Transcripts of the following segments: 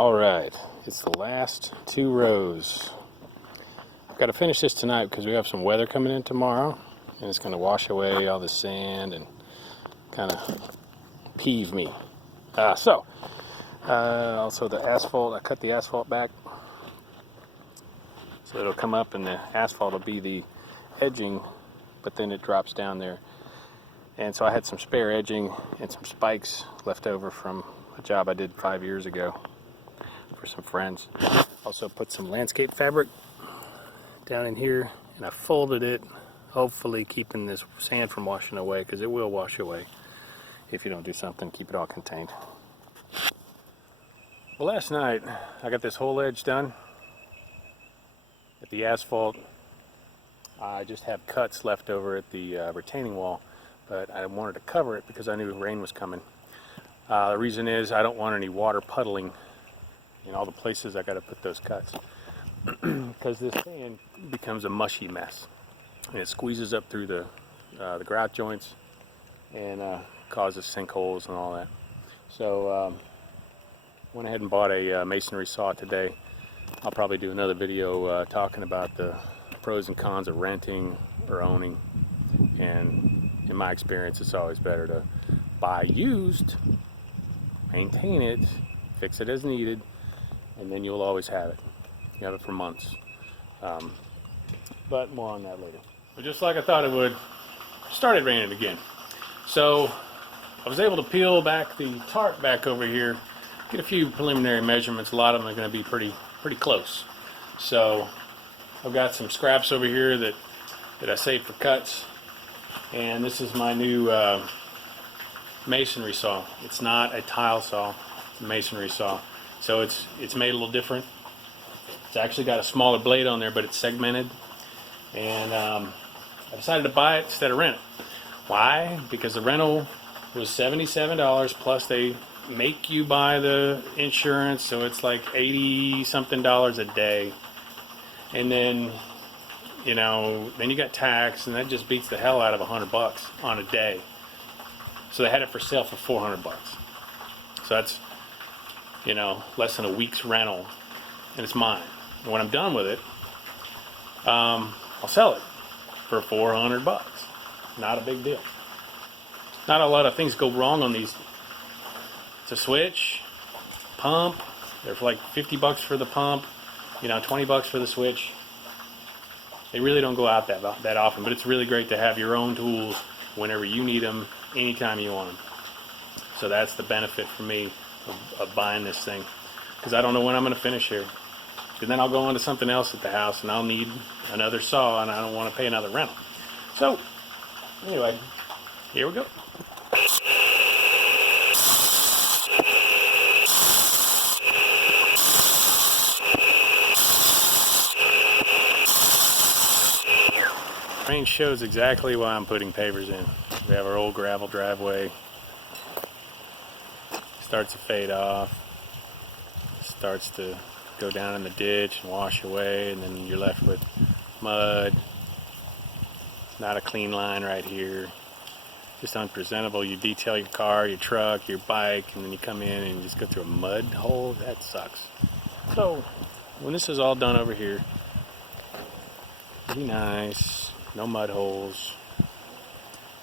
Alright, it's the last 2 rows. I've got to finish this tonight because we have some weather coming in tomorrow, and it's going to wash away all the sand and kind of peeve me. Also the asphalt, I cut the asphalt back so it'll come up and the asphalt will be the edging, but then it drops down there. And so I had some spare edging and some spikes left over from a job I did 5 years ago for some friends. Also put some landscape fabric down in here, and I folded it, hopefully keeping this sand from washing away, because it will wash away if you don't do something, keep it all contained. Well, last night I got this whole edge done at the asphalt. I just have cuts left over at the retaining wall, but I wanted to cover it because I knew rain was coming. The reason is I don't want any water puddling in all the places I got to put those cuts, because this sand becomes a mushy mess and it squeezes up through the grout joints and causes sinkholes and all that. So went ahead and bought a masonry saw today. I'll probably do another video talking about the pros and cons of renting or owning, and in my experience it's always better to buy used, maintain it, fix it as needed, and then you'll always have it. You have it for months. But more on that later. But just like I thought it would, it started raining again. So I was able to peel back the tarp back over here, get a few preliminary measurements. A lot of them are going to be pretty close. So I've got some scraps over here that I saved for cuts, and this is my new masonry saw. It's not a tile saw, it's a masonry saw. So it's made a little different. It's actually got a smaller blade on there, but it's segmented. And I decided to buy it instead of rent it. Why? Because the rental was $77, plus they make you buy the insurance, so it's like $80 something a day. And then, you know, then you got tax, and that just beats the hell out of $100 on a day. So they had it for sale for $400. So that's, you know, less than a week's rental, and it's mine. And when I'm done with it, I'll sell it for $400. Not a big deal. Not a lot of things go wrong on these. It's a switch, pump. They're for like $50 for the pump, you know, $20 for the switch. They really don't go out that often, but it's really great to have your own tools whenever you need them, anytime you want them. So that's the benefit for me of buying this thing, because I don't know when I'm going to finish here. And then I'll go on to something else at the house, and I'll need another saw, and I don't want to pay another rental. So anyway, here we go. Rain shows exactly why I'm putting pavers in. We have our old gravel driveway. Starts to fade off. Starts to go down in the ditch and wash away, and then you're left with mud. Not a clean line right here. Just unpresentable. You detail your car, your truck, your bike, and then you come in and you just go through a mud hole. That sucks. So when this is all done over here, be nice. No mud holes.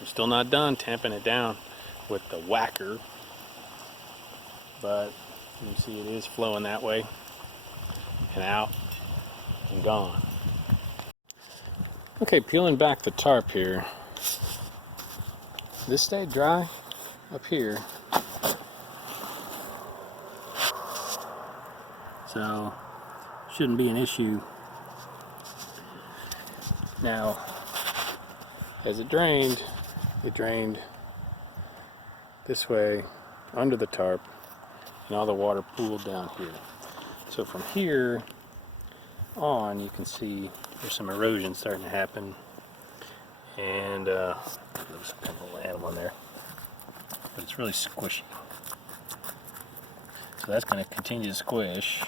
I'm still not done tamping it down with the whacker, but you see it is flowing that way and out and gone. Okay, peeling back the tarp here. This stayed dry up here, so shouldn't be an issue. Now, as it drained this way under the tarp, and all the water pooled down here. So from here on, you can see there's some erosion starting to happen, and there's kind of a little animal in there, but it's really squishy. So that's going to continue to squish,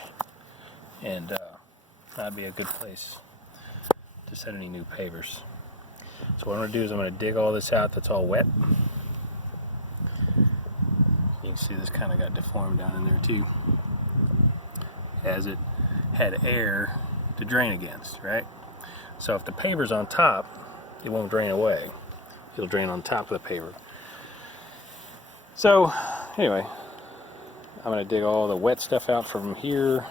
and that'd be a good place to set any new pavers. So what I'm going to do is I'm going to dig all this out that's all wet. You can see this kind of got deformed down in there too. as it had air to drain against, right? So if the paver's on top, it won't drain away. It'll drain on top of the paver. So anyway, I'm going to dig all the wet stuff out from here,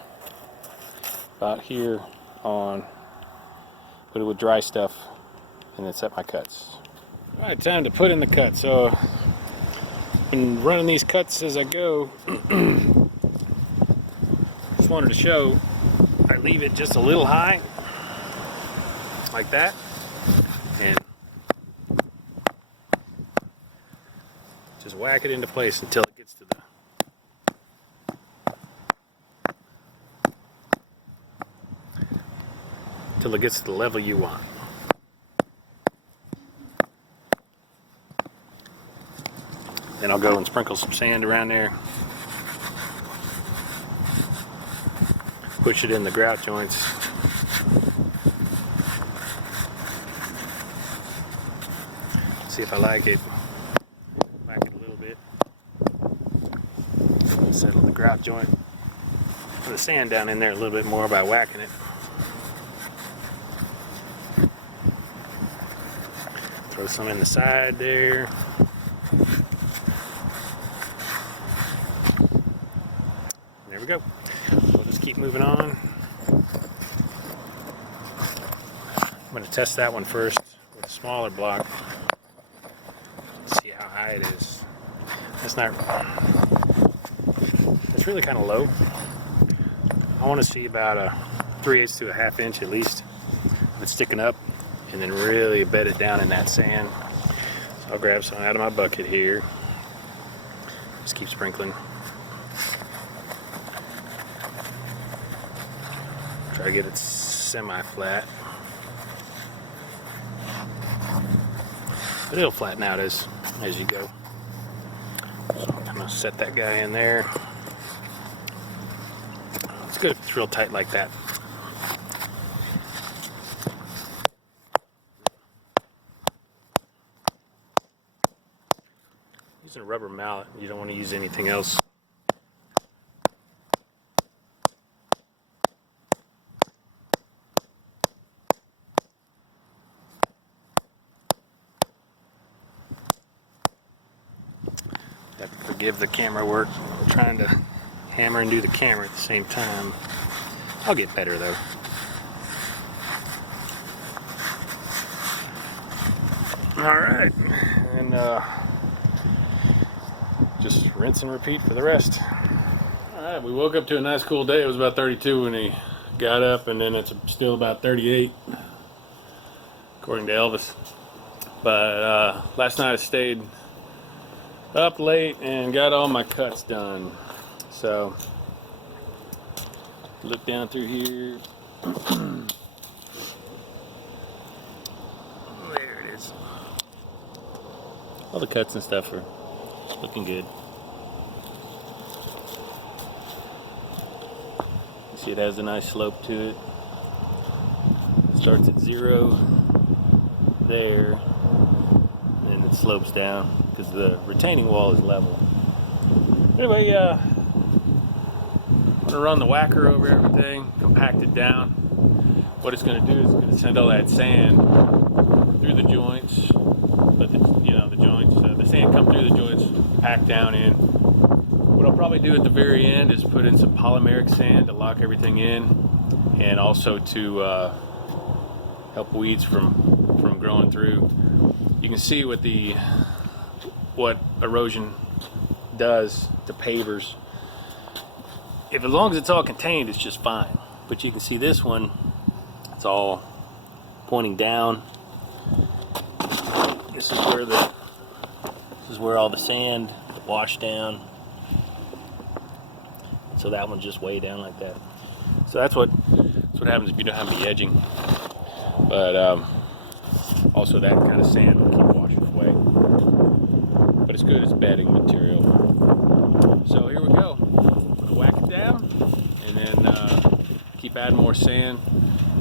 about here on, put it with dry stuff, and then set my cuts. Alright, time to put in the cut. So I've been running these cuts as I go. Just wanted to show, I leave it just a little high, like that, and just whack it into place until it gets to the level you want. Then I'll go and sprinkle some sand around there. Push it in the grout joints. See if I like it. Whack it a little bit. Settle the grout joint. Put the sand down in there a little bit more by whacking it. Throw some in the side there. There we go. We'll just keep moving on. I'm going to test that one first with a smaller block. See how high it is. That's really kind of low. I want to see about a 3/8 to a 1/2 inch at least of it sticking up, and then really bed it down in that sand. So I'll grab some out of my bucket here. Just keep sprinkling. Try to get it semi-flat. But it'll flatten out as you go. So I'm gonna set that guy in there. It's good if it's real tight like that. Using a rubber mallet, you don't want to use anything else. Have to forgive the camera work. I'm trying to hammer and do the camera at the same time. I'll get better though. Alright, and just rinse and repeat for the rest. Alright, we woke up to a nice cool day. It was about 32 when he got up, and then it's still about 38 according to Elvis. But last night I stayed up late and got all my cuts done. So look down through here. There it is. All the cuts and stuff are looking good. You see it has a nice slope to it. It starts at 0 there, and it slopes down because the retaining wall is level. Anyway, I'm gonna run the whacker over everything, compact it down. What it's gonna do is it's gonna send all that sand through the joints, let the sand come through the joints, pack down in. What I'll probably do at the very end is put in some polymeric sand to lock everything in, and also to help weeds from growing through. You can see what erosion does to pavers. As long as it's all contained, it's just fine. But you can see this one, it's all pointing down. This is where all the sand washed down. So that one's just way down like that. So that's what happens if you don't have any edging. But also that kind of sand will keep washing away. But it's good as bedding material. So here we go. I'm gonna whack it down, and then keep adding more sand.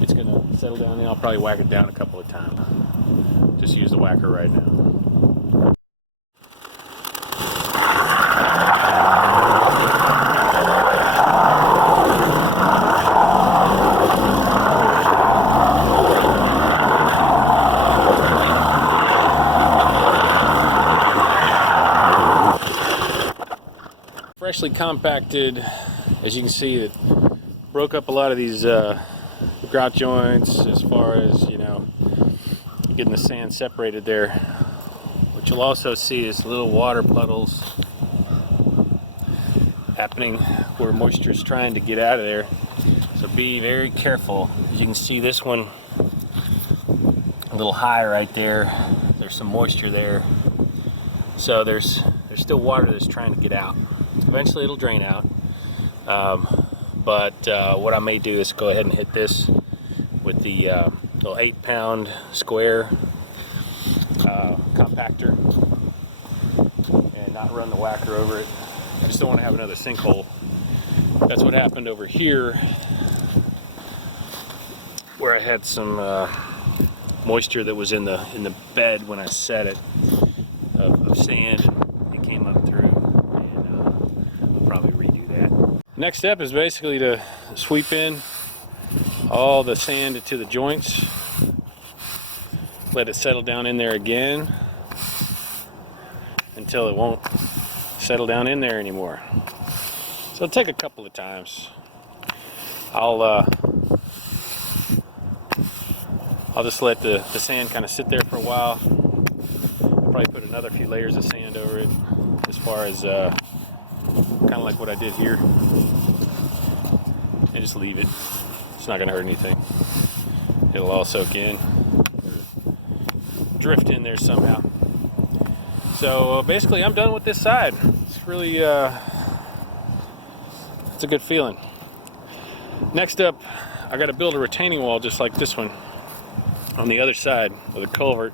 It's gonna settle down, and I'll probably whack it down a couple of times. Just use the whacker right now. freshly compacted. As you can see, it broke up a lot of these grout joints as far as, you know, getting the sand separated there. What you'll also see is little water puddles happening where moisture is trying to get out of there. So be very careful. As you can see, this one a little high right there. There's some moisture there. So there's still water that's trying to get out. Eventually it'll drain out. But what I may do is go ahead and hit this with the little 8-pound square compactor and not run the whacker over it. I just don't want to have another sinkhole. That's what happened over here, where I had some moisture that was in the bed when I set it of sand. It came up through, and I'll probably redo that. Next step is basically to sweep in all the sand into the joints, let it settle down in there again until it won't settle down in there anymore. So it'll take a couple of times. I'll just let the sand kind of sit there for a while. I'll probably put another few layers of sand over it, as far as kind of like what I did here, and just leave it. It's not going to hurt anything. It'll all soak in, drift in there somehow. So basically I'm done with this side. It's really it's a good feeling. Next up, I got to build a retaining wall just like this one on the other side with a culvert.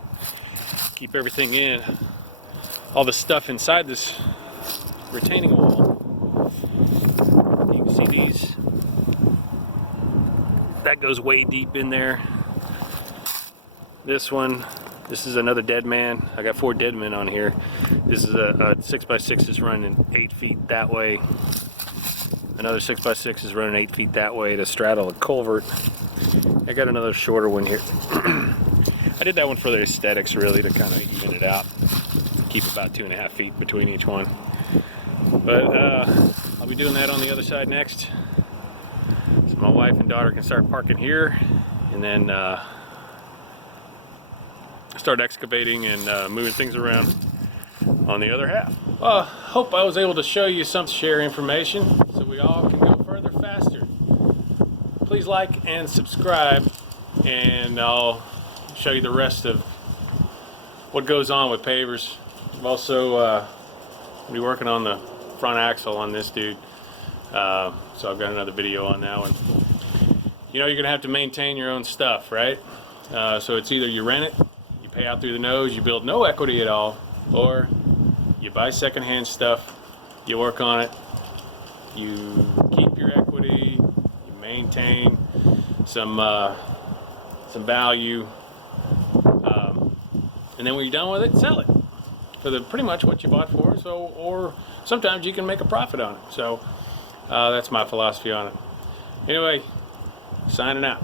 Keep everything in, all the stuff inside this retaining wall. You can see these, that goes way deep in there. This one, this is another dead man. I got 4 dead men on here. This is a 6x6 is running 8 feet that way. Another 6x6 is running 8 feet that way to straddle a culvert. I got another shorter one here. I did that one for the aesthetics, really, to kind of even it out. Keep about 2.5 feet between each one. But I'll be doing that on the other side next. So my wife and daughter can start parking here, and then start excavating and moving things around on the other half. Well, hope I was able to show you some share information so we all can go further faster. Please like and subscribe, and I'll show you the rest of what goes on with pavers. I've also be working on the front axle on this dude, so I've got another video on that one. You know, you're gonna have to maintain your own stuff, right? So it's either you rent it, you pay out through the nose, you build no equity at all, or you buy secondhand stuff, you work on it, you keep your equity, you maintain some value, and then when you're done with it, sell it for pretty much what you bought for. So, or sometimes you can make a profit on it. So that's my philosophy on it. Anyway, signing out.